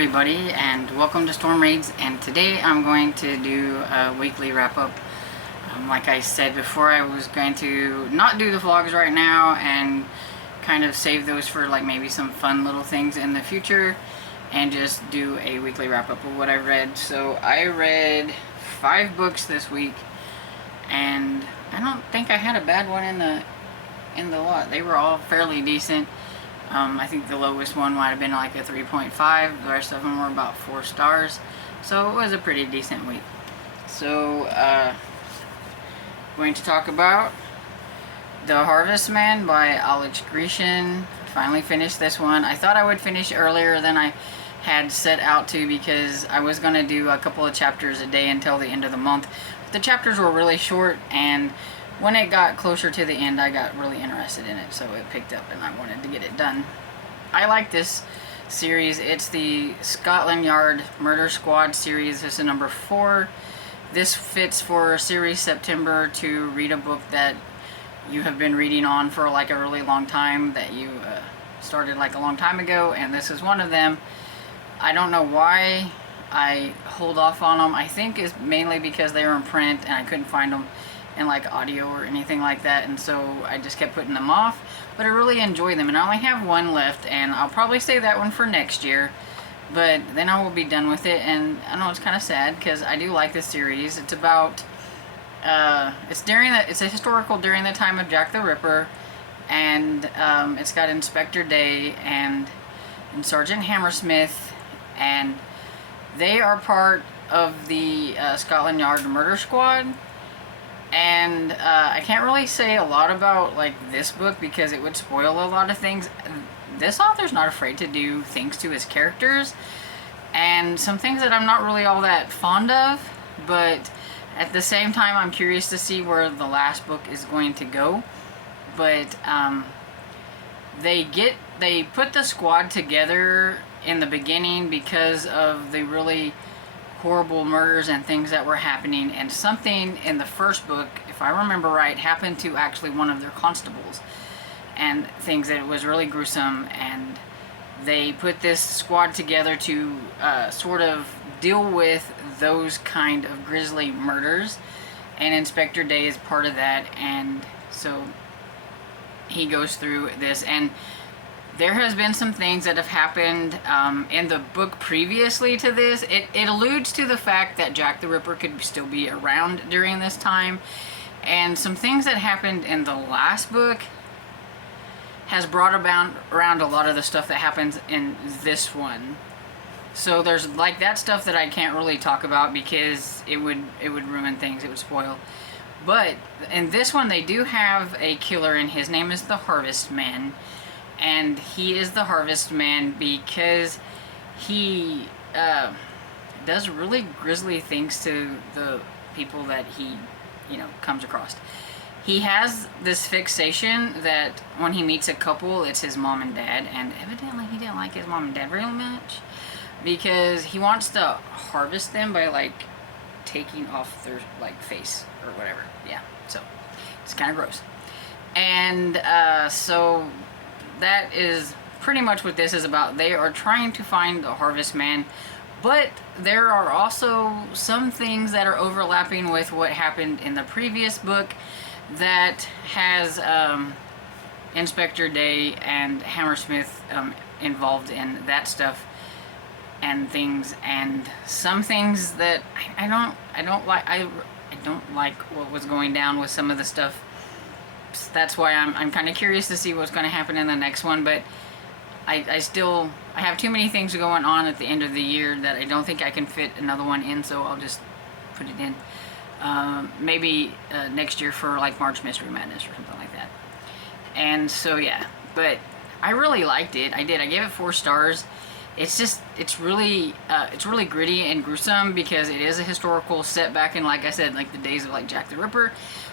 everybody, and welcome to Storm Raids. And today I'm going to do a weekly wrap-up. Like I said before, I was going to not do the vlogs right now and kind of save those for like maybe some fun little things in the future, and just do a weekly wrap-up of what I read. So I read 5 books this week, and I don't think I had a bad one in the lot. They were all fairly decent. I think the lowest one might have been like a 3.5. The rest of them were about 4 stars. So it was a pretty decent week. So, going to talk about The Harvest Man by Alex Grecian. Finally finished this one. I thought I would finish earlier than I had set out to, because I was going to do a couple of chapters a day until the end of the month. But the chapters were really short, and when it got closer to the end, I got really interested in it, so it picked up and I wanted to get it done. I like this series. It's the Scotland Yard Murder Squad series. This is number 4. This fits for series September, to read a book that you have been reading on for like a really long time, that you started like a long time ago, and this is one of them. I don't know why I hold off on them. I think it's mainly because they were in print and I couldn't find them in like audio or anything like that, and so I just kept putting them off. But I really enjoy them, and I only have one left, and I'll probably save that one for next year, but then I will be done with it. And I know it's kind of sad, because I do like this series. It's about it's a historical during the time of Jack the Ripper, and it's got Inspector Day and Sergeant Hammersmith, and they are part of the Scotland Yard Murder Squad. And I can't really say a lot about like this book, because it would spoil a lot of things. This author's not afraid to do things to his characters, and some things that I'm not really all that fond of, but at the same time I'm curious to see where the last book is going to go. But they put the squad together in the beginning because of the really horrible murders and things that were happening, and something in the first book, if I remember right, happened to actually one of their constables, and things that was really gruesome, and they put this squad together to sort of deal with those kind of grisly murders, and Inspector Day is part of that. And so he goes through this, and there has been some things that have happened in the book previously to this. It alludes to the fact that Jack the Ripper could still be around during this time. And some things that happened in the last book has brought around a lot of the stuff that happens in this one. So there's like that stuff that I can't really talk about, because it would ruin things, it would spoil. But in this one, they do have a killer, and his name is the Harvest Man. And he is the Harvest Man because he does really grisly things to the people that he, comes across. He has this fixation that when he meets a couple, it's his mom and dad, and evidently he didn't like his mom and dad very much, because he wants to harvest them by like taking off their like face or whatever. Yeah, so it's kind of gross. And so that is pretty much what this is about. They are trying to find the Harvest Man, but there are also some things that are overlapping with what happened in the previous book that has Inspector Day and Hammersmith involved in that stuff and things, and some things that I don't like what was going down with some of the stuff. That's why I'm kind of curious to see what's going to happen in the next one, but I have too many things going on at the end of the year that I don't think I can fit another one in, so I'll just put it in. Maybe next year for like March Mystery Madness or something like that. And so yeah, but I really liked it. I did. I gave it 4 stars. It's really gritty and gruesome, because it is a historical setback in, like I said, like the days of like Jack the Ripper.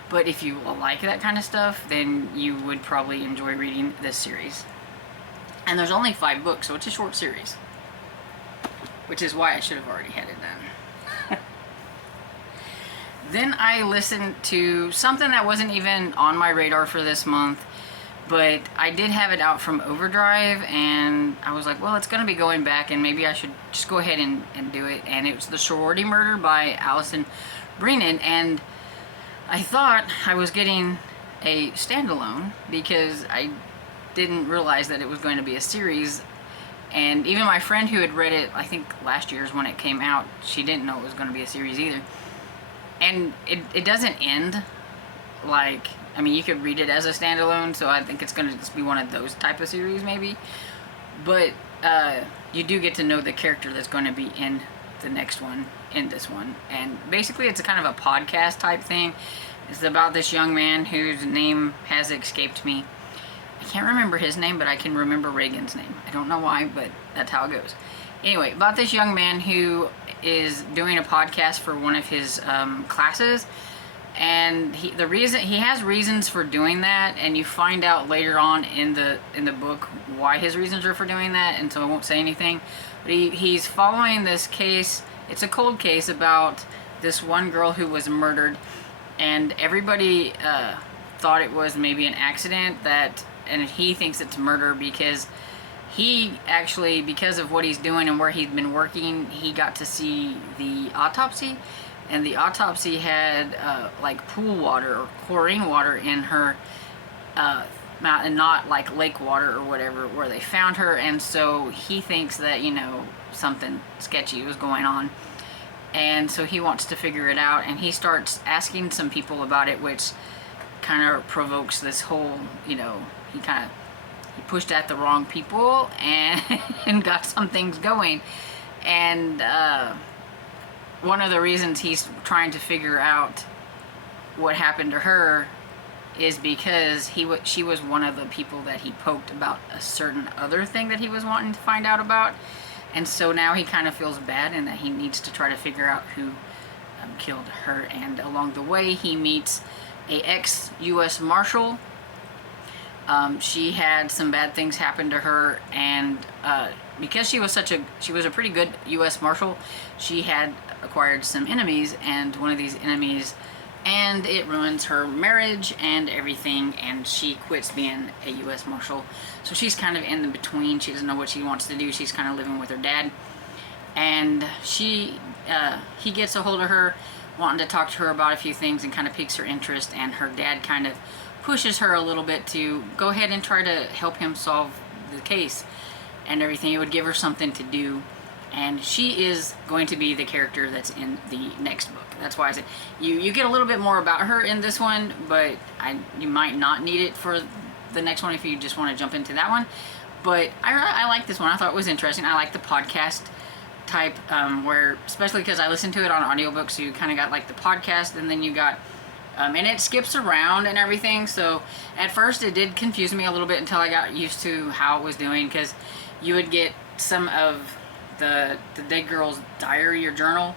But if you like that kind of stuff, then you would probably enjoy reading this series. And there's only 5 books, so it's a short series, which is why I should have already had it done. Then I listened to something that wasn't even on my radar for this month, But I did have it out from Overdrive, and I was like, well, it's going to be going back, and maybe I should just go ahead and do it. And it was the Sorority Murder by Allison Brennan, and I thought I was getting a standalone because I didn't realize that it was going to be a series. And even my friend who had read it, I think last year's when it came out, she didn't know it was going to be a series either. And it doesn't end like, I mean, you could read it as a standalone, so I think it's going to just be one of those type of series maybe. But you do get to know the character that's going to be in the next one, in this one. And basically it's a kind of a podcast type thing. It's about this young man whose name has escaped me. I can't remember his name, but I can remember Reagan's name. I don't know why, but that's how it goes. Anyway, about this young man who is doing a podcast for one of his classes, and he has reasons for doing that, and you find out later on in the book why his reasons are for doing that, and so I won't say anything. But he's following this case. It's a cold case about this one girl who was murdered, and everybody thought it was maybe an accident, and he thinks it's murder because he actually, because of what he's doing and where he's been working, he got to see the autopsy, and the autopsy had like pool water or chlorine water in her mouth, and not like lake water or whatever where they found her. And so he thinks that, you know, something sketchy was going on, and so he wants to figure it out, and he starts asking some people about it, which kind of provokes this whole, you know, he pushed at the wrong people and got some things going. And one of the reasons he's trying to figure out what happened to her is because she was one of the people that he poked about a certain other thing that he was wanting to find out about. And so now he kind of feels bad, and that he needs to try to figure out who killed her. And along the way he meets a ex-U.S. Marshal. She had some bad things happen to her, and because she was a pretty good U.S. Marshal, she had acquired some enemies, and one of these enemies, and it ruins her marriage and everything, and she quits being a U.S. Marshal. So she's kind of in the between. She doesn't know what she wants to do. She's kind of living with her dad, and he gets a hold of her, wanting to talk to her about a few things, and kind of piques her interest, and her dad kind of pushes her a little bit to go ahead and try to help him solve the case and everything. It would give her something to do, and she is going to be the character that's in the next book. That's why I said you get a little bit more about her in this one, but you might not need it for the next one if you just want to jump into that one. But I like this one. I thought it was interesting. I like the podcast type, where, especially because I listened to it on audiobook, so you kind of got like the podcast, and then you got and it skips around and everything. So at first it did confuse me a little bit until I got used to how it was doing, because you would get some of the dead girl's diary or journal,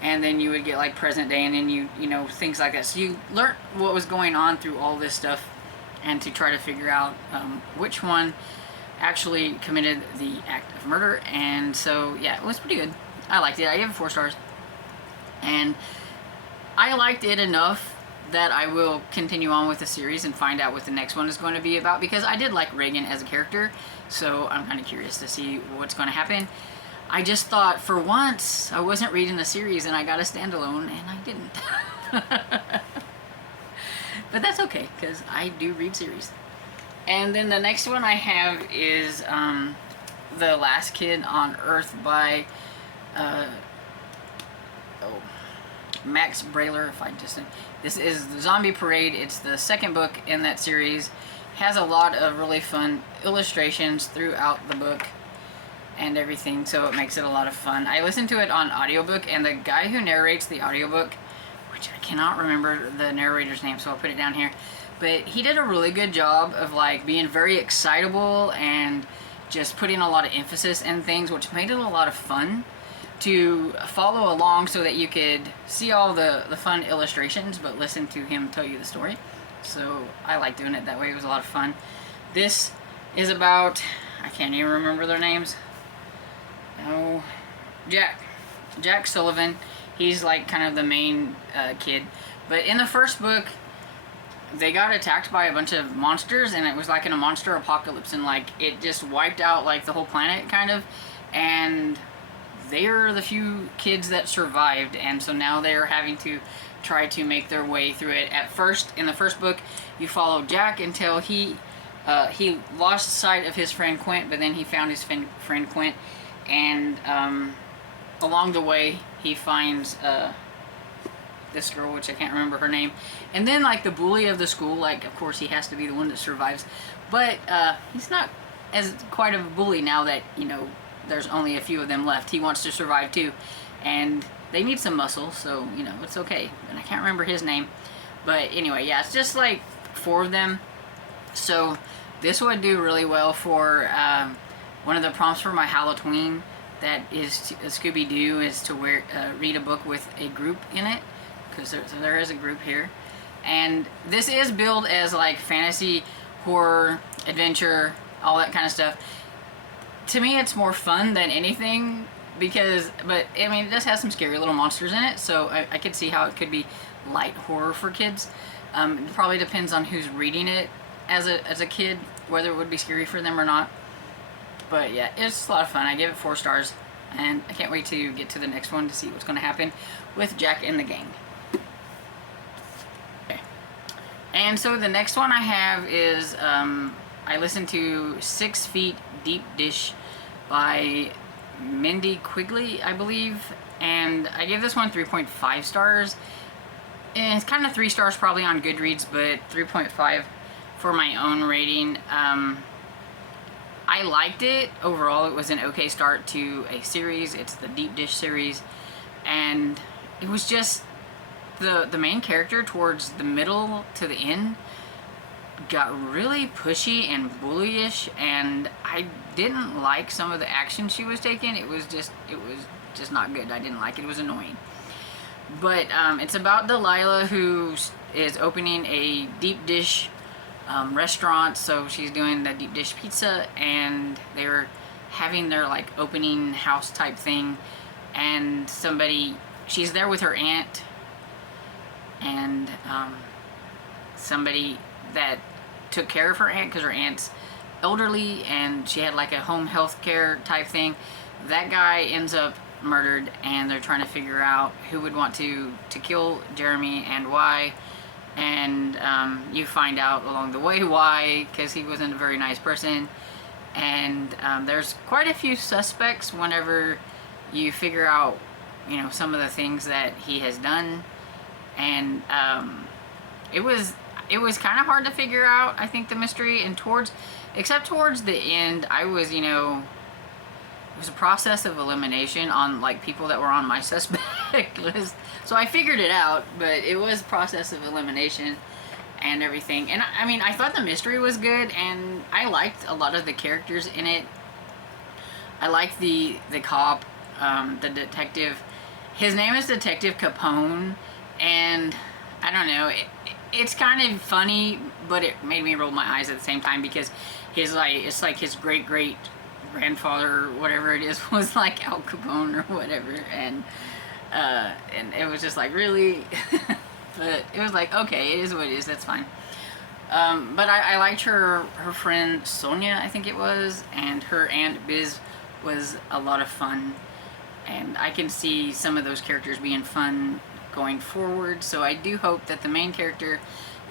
and then you would get like present day, and then you know, things like that. So you learned what was going on through all this stuff, and to try to figure out which one actually committed the act of murder. And so yeah, it was pretty good. I liked it. I gave it 4 stars, and I liked it enough that I will continue on with the series and find out what the next one is going to be about, because I did like Reagan as a character, so I'm kind of curious to see what's going to happen. I just thought for once I wasn't reading the series and I got a standalone, and I didn't. But that's okay, because I do read series. And then the next one I have is The Last Kid on Earth by Max Brailer, if I just say. This is the Zombie Parade. It's the second book in that series. Has a lot of really fun illustrations throughout the book and everything, so it makes it a lot of fun. I listened to it on audiobook, and the guy who narrates the audiobook, which I cannot remember the narrator's name, so I'll put it down here, but he did a really good job of like being very excitable and just putting a lot of emphasis in things, which made it a lot of fun to follow along, so that you could see all the fun illustrations but listen to him tell you the story. So I like doing it that way. It was a lot of fun. This is about, I can't even remember their names. Oh, Jack Sullivan. He's like kind of the main kid. But in the first book, they got attacked by a bunch of monsters, and it was like in a monster apocalypse, and like it just wiped out like the whole planet kind of, and they're the few kids that survived, and so now they're having to try to make their way through it. At first, in the first book, you follow Jack until he lost sight of his friend Quint, but then he found his friend Quint, and along the way he finds this girl, which I can't remember her name, and then like the bully of the school, like of course he has to be the one that survives, but he's not as quite of a bully now that, you know, there's only a few of them left. He wants to survive too, and they need some muscle, so you know it's okay. And I can't remember his name, but anyway, yeah, it's just like 4 of them. So this would do really well for one of the prompts for my Halloween. That is Scooby-Doo is to read a book with a group in it, because there is a group here, and this is billed as like fantasy, horror, adventure, all that kind of stuff. To me, it's more fun than anything, but I mean, it does have some scary little monsters in it, so I could see how it could be light horror for kids. It probably depends on who's reading it as a kid, whether it would be scary for them or not. But yeah, it's a lot of fun. I give it 4 stars, and I can't wait to get to the next one to see what's going to happen with Jack and the gang. Okay. And so the next one I have is I listened to 6 Feet Deep Dish by Mindy Quigley, I believe, and I gave this one 3.5 stars. And it's kind of 3 stars probably on Goodreads, but 3.5 for my own rating. I liked it. Overall, it was an okay start to a series. It's the Deep Dish series, and it was just the main character towards the middle to the end got really pushy and bullyish, and I didn't like some of the action she was taking. It was just not good. I didn't like it. It was annoying. But it's about Delilah, who is opening a deep dish restaurant. So she's doing the deep dish pizza, and they're having their like opening house type thing, and she's there with her aunt, and somebody that took care of her aunt, because her aunt's elderly and she had like a home health care type thing. That guy ends up murdered, and they're trying to figure out who would want to kill Jeremy and why. And you find out along the way why, because he wasn't a very nice person. And there's quite a few suspects whenever you figure out, you know, some of the things that he has done. And it was kind of hard to figure out, I think, the mystery. And except towards the end, I was, you know, it was a process of elimination on like people that were on my suspect list. So I figured it out, but it was a process of elimination and everything. And I mean, I thought the mystery was good, and I liked a lot of the characters in it. I liked the cop, the detective. His name is Detective Capone, and I don't know, it's kind of funny, but it made me roll my eyes at the same time, because it's like his great grandfather or whatever it is was like Al Capone or whatever, and it was just like, really? But it was like, okay, it is what it is, that's fine. But I liked her friend Sonia, I think it was, and her aunt Biz was a lot of fun, and I can see some of those characters being fun going forward. So I do hope that the main character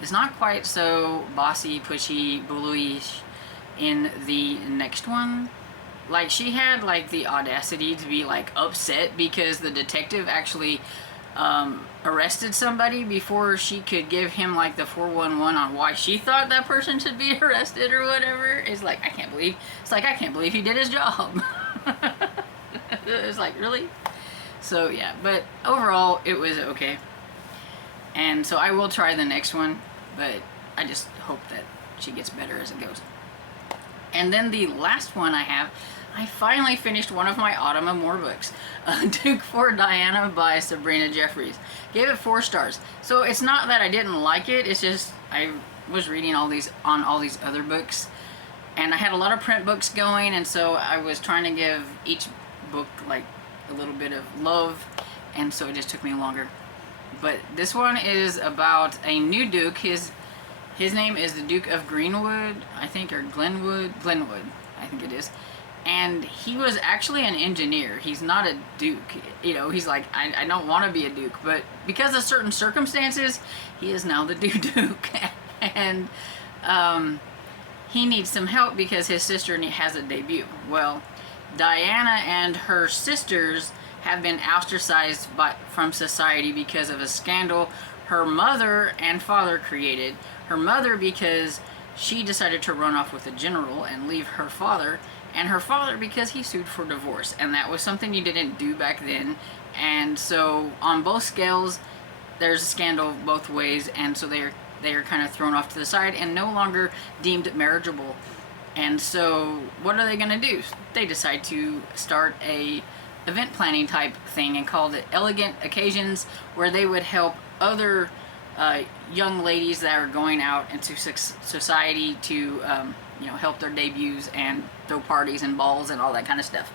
is not quite so bossy, pushy, bullyish in the next one. Like, she had like the audacity to be like upset because the detective actually arrested somebody before she could give him like the 411 on why she thought that person should be arrested or whatever. It's like, I can't believe he did his job. It's like, really? So yeah, but overall it was okay. And so I will try the next one, but I just hope that she gets better as it goes. And then the last one I finally finished one of my Autumn Amore books, Duke for Diana by Sabrina Jeffries. Gave it 4 stars. So it's not that I didn't like it, it's just I was reading all these other books, and I had a lot of print books going, and so I was trying to give each book like a little bit of love, and so it just took me longer. But this one is about a new Duke. His name is the Duke of Greenwood, I think, or Glenwood, I think it is. And he was actually an engineer. He's not a duke. You know, he's like, I don't want to be a duke, but because of certain circumstances, he is now the Duke. And he needs some help because his sister has a debut. Well, Diana and her sisters have been ostracized from society because of a scandal her mother and father created. Her mother because she decided to run off with a general and leave her father, and her father because he sued for divorce, and that was something you didn't do back then. And so on both scales there's a scandal both ways, and so they are kind of thrown off to the side and no longer deemed marriageable. And so what are they going to do? They decide to start a event planning type thing and called it Elegant Occasions, where they would help other young ladies that are going out into society to you know, help their debuts and throw parties and balls and all that kind of stuff.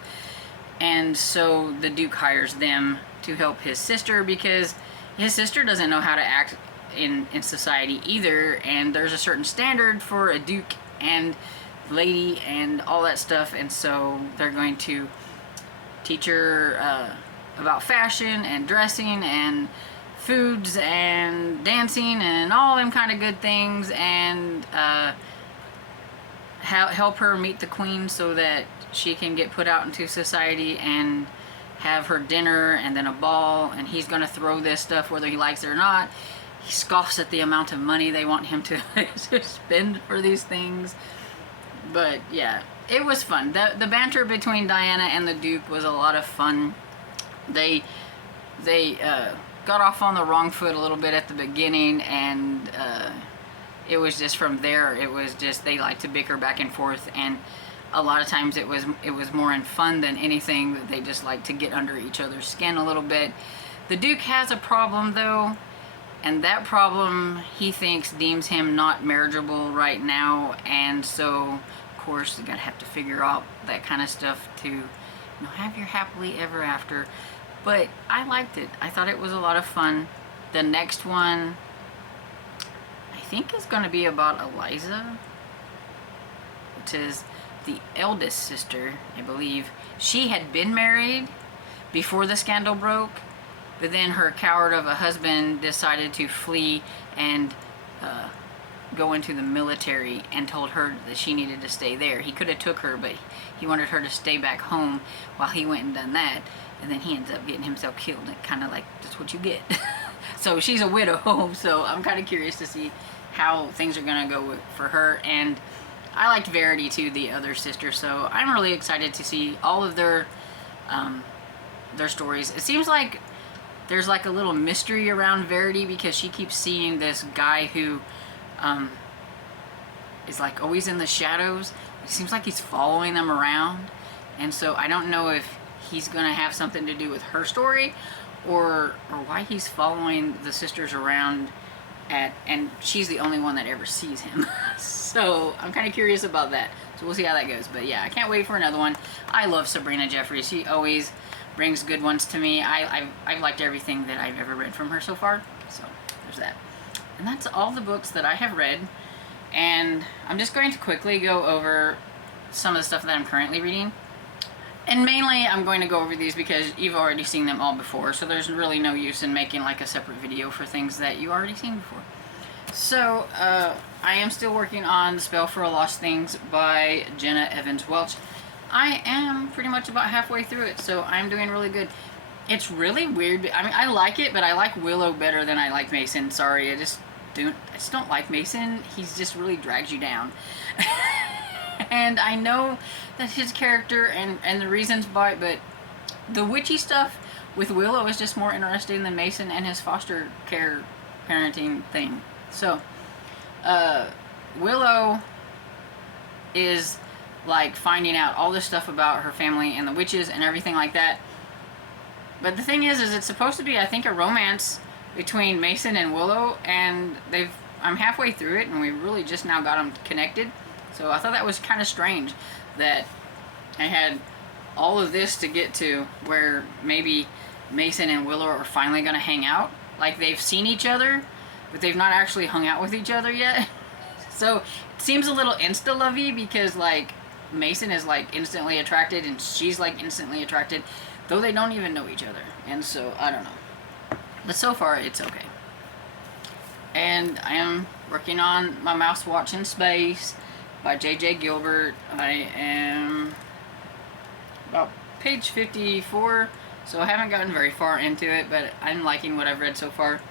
And so the Duke hires them to help his sister because his sister doesn't know how to act in society either, and there's a certain standard for a duke and lady and all that stuff, and so they're going to teach her about fashion and dressing and foods and dancing and all them kind of good things, and help her meet the queen so that she can get put out into society and have her dinner and then a ball. And he's going to throw this stuff whether he likes it or not. He scoffs at the amount of money they want him to spend for these things. But yeah, it was fun. The banter between Diana and the Duke was a lot of fun. They got off on the wrong foot a little bit at the beginning, and it was just from there, it was just they like to bicker back and forth, and a lot of times it was more in fun than anything. They just like to get under each other's skin a little bit. The Duke has a problem though, and that problem he thinks deems him not marriageable right now, and so of course you're gonna have to figure out that kind of stuff to, you know, have your happily ever after. But I liked it. I thought it was a lot of fun. The next one I think is going to be about Eliza, which is the eldest sister, I believe. She had been married before the scandal broke, but then her coward of a husband decided to flee and go into the military, and told her that she needed to stay there. He could have took her, but he wanted her to stay back home while he went and done that, and then he ends up getting himself killed. And kind of like, that's what you get. So she's a widow, so I'm kind of curious to see how things are going to go for her. And I liked Verity too, the other sister, so I'm really excited to see all of their stories. It seems like there's like a little mystery around Verity because she keeps seeing this guy who is like always in the shadows. It seems like he's following them around, and so I don't know if he's gonna have something to do with her story, or why he's following the sisters around and she's the only one that ever sees him. So I'm kind of curious about that. So we'll see how that goes. But yeah, I can't wait for another one. I love Sabrina Jeffries. She always brings good ones to me. I've liked everything that I've ever read from her so far. So there's that. And that's all the books that I have read. And I'm just going to quickly go over some of the stuff that I'm currently reading. And mainly I'm going to go over these because you've already seen them all before, so there's really no use in making like a separate video for things that you already seen before. So I am still working on The Spell for a Lost Things by Jenna Evans Welch. I am pretty much about halfway through it, so I'm doing really good. It's really weird. I mean, I like it, but I like Willow better than I like Mason. Sorry, I just don't like Mason. He's just really drags you down. And I know that his character and the reasons why, but the witchy stuff with Willow is just more interesting than Mason and his foster care parenting thing. So, Willow is like finding out all this stuff about her family and the witches and everything like that. But the thing is it's supposed to be, I think, a romance between Mason and Willow, and I'm halfway through it, and we really just now got them connected. So I thought that was kind of strange that I had all of this to get to where maybe Mason and Willow are finally going to hang out. Like, they've seen each other, but they've not actually hung out with each other yet. So it seems a little insta-lovey because like Mason is like instantly attracted and she's like instantly attracted, though they don't even know each other. And so I don't know, but so far it's okay. And I am working on my Mouse Watch in Space by J.J. Gilbert. I am about page 54, so I haven't gotten very far into it, but I'm liking what I've read so far.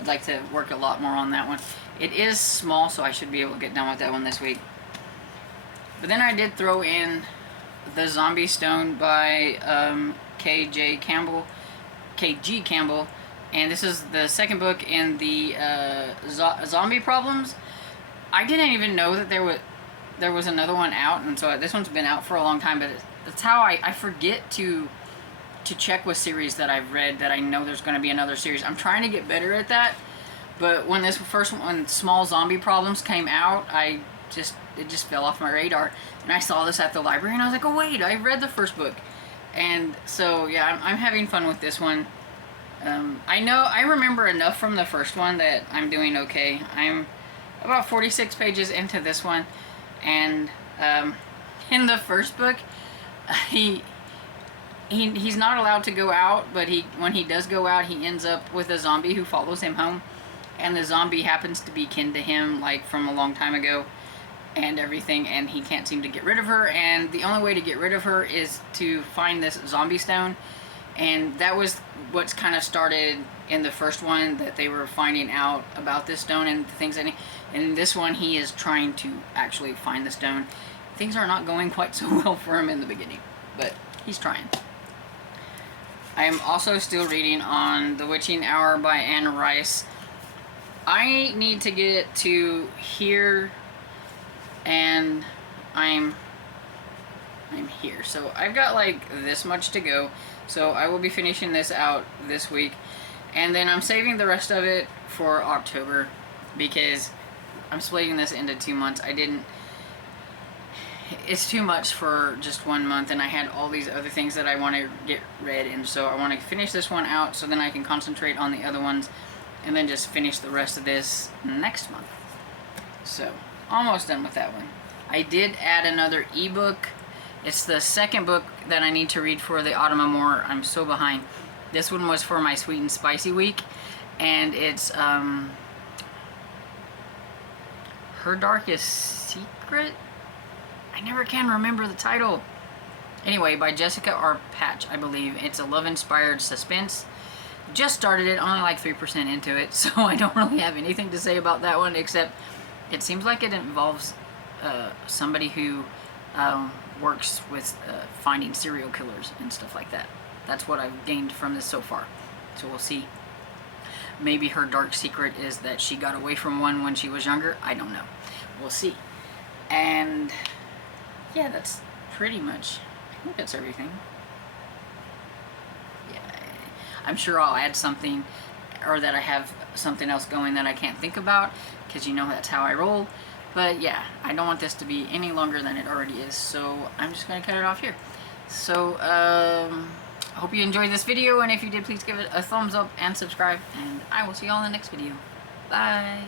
I'd like to work a lot more on that one. It is small, so I should be able to get done with that one this week. But then I did throw in The Zombie Stone by K.G. Campbell, and this is the second book in the zombie problems. I didn't even know that there was another one out, and so this one's been out for a long time, but that's how I forget to check with series that I've read that I know there's going to be another series. I'm trying to get better at that, but when this first one, Small Zombie Problems, came out, it just fell off my radar, and I saw this at the library, and I was like, oh wait, I read the first book. And so yeah, I'm having fun with this one. I remember enough from the first one that I'm doing okay. I'm about 46 pages into this one, and in the first book, he's not allowed to go out, but when he does go out, he ends up with a zombie who follows him home, and the zombie happens to be kin to him, like from a long time ago, and everything, and he can't seem to get rid of her, and the only way to get rid of her is to find this zombie stone. And that was what's kind of started in the first one, that they were finding out about this stone and things. And in this one, he is trying to actually find the stone. Things are not going quite so well for him in the beginning, but he's trying. I am also still reading on The Witching Hour by Anne Rice. I need to get to here, and I'm here. So I've got like this much to go. So I will be finishing this out this week, and then I'm saving the rest of it for October because I'm splitting this into 2 months. It's too much for just 1 month, and I had all these other things that I want to get read, and so I want to finish this one out so then I can concentrate on the other ones, and then just finish the rest of this next month. So almost done with that one. I did add another ebook. It's the second book that I need to read for the Autumn Amour. I'm so behind. This one was for my Sweet and Spicy week, and it's Her Darkest Secret? I never can remember the title. Anyway, by Jessica R. Patch, I believe. It's a love-inspired suspense. Just started it, only like 3% into it, so I don't really have anything to say about that one, except it seems like it involves somebody who works with finding serial killers and stuff like that. That's what I've gained from this so far. So we'll see. Maybe her dark secret is that she got away from one when she was younger. I don't know. We'll see. And yeah, that's pretty much, I think that's everything. Yeah, I'm sure I'll add something, or that I have something else going that I can't think about, because you know that's how I roll. But yeah, I don't want this to be any longer than it already is, so I'm just going to cut it off here. So, I hope you enjoyed this video, and if you did, please give it a thumbs up and subscribe, and I will see you all in the next video. Bye!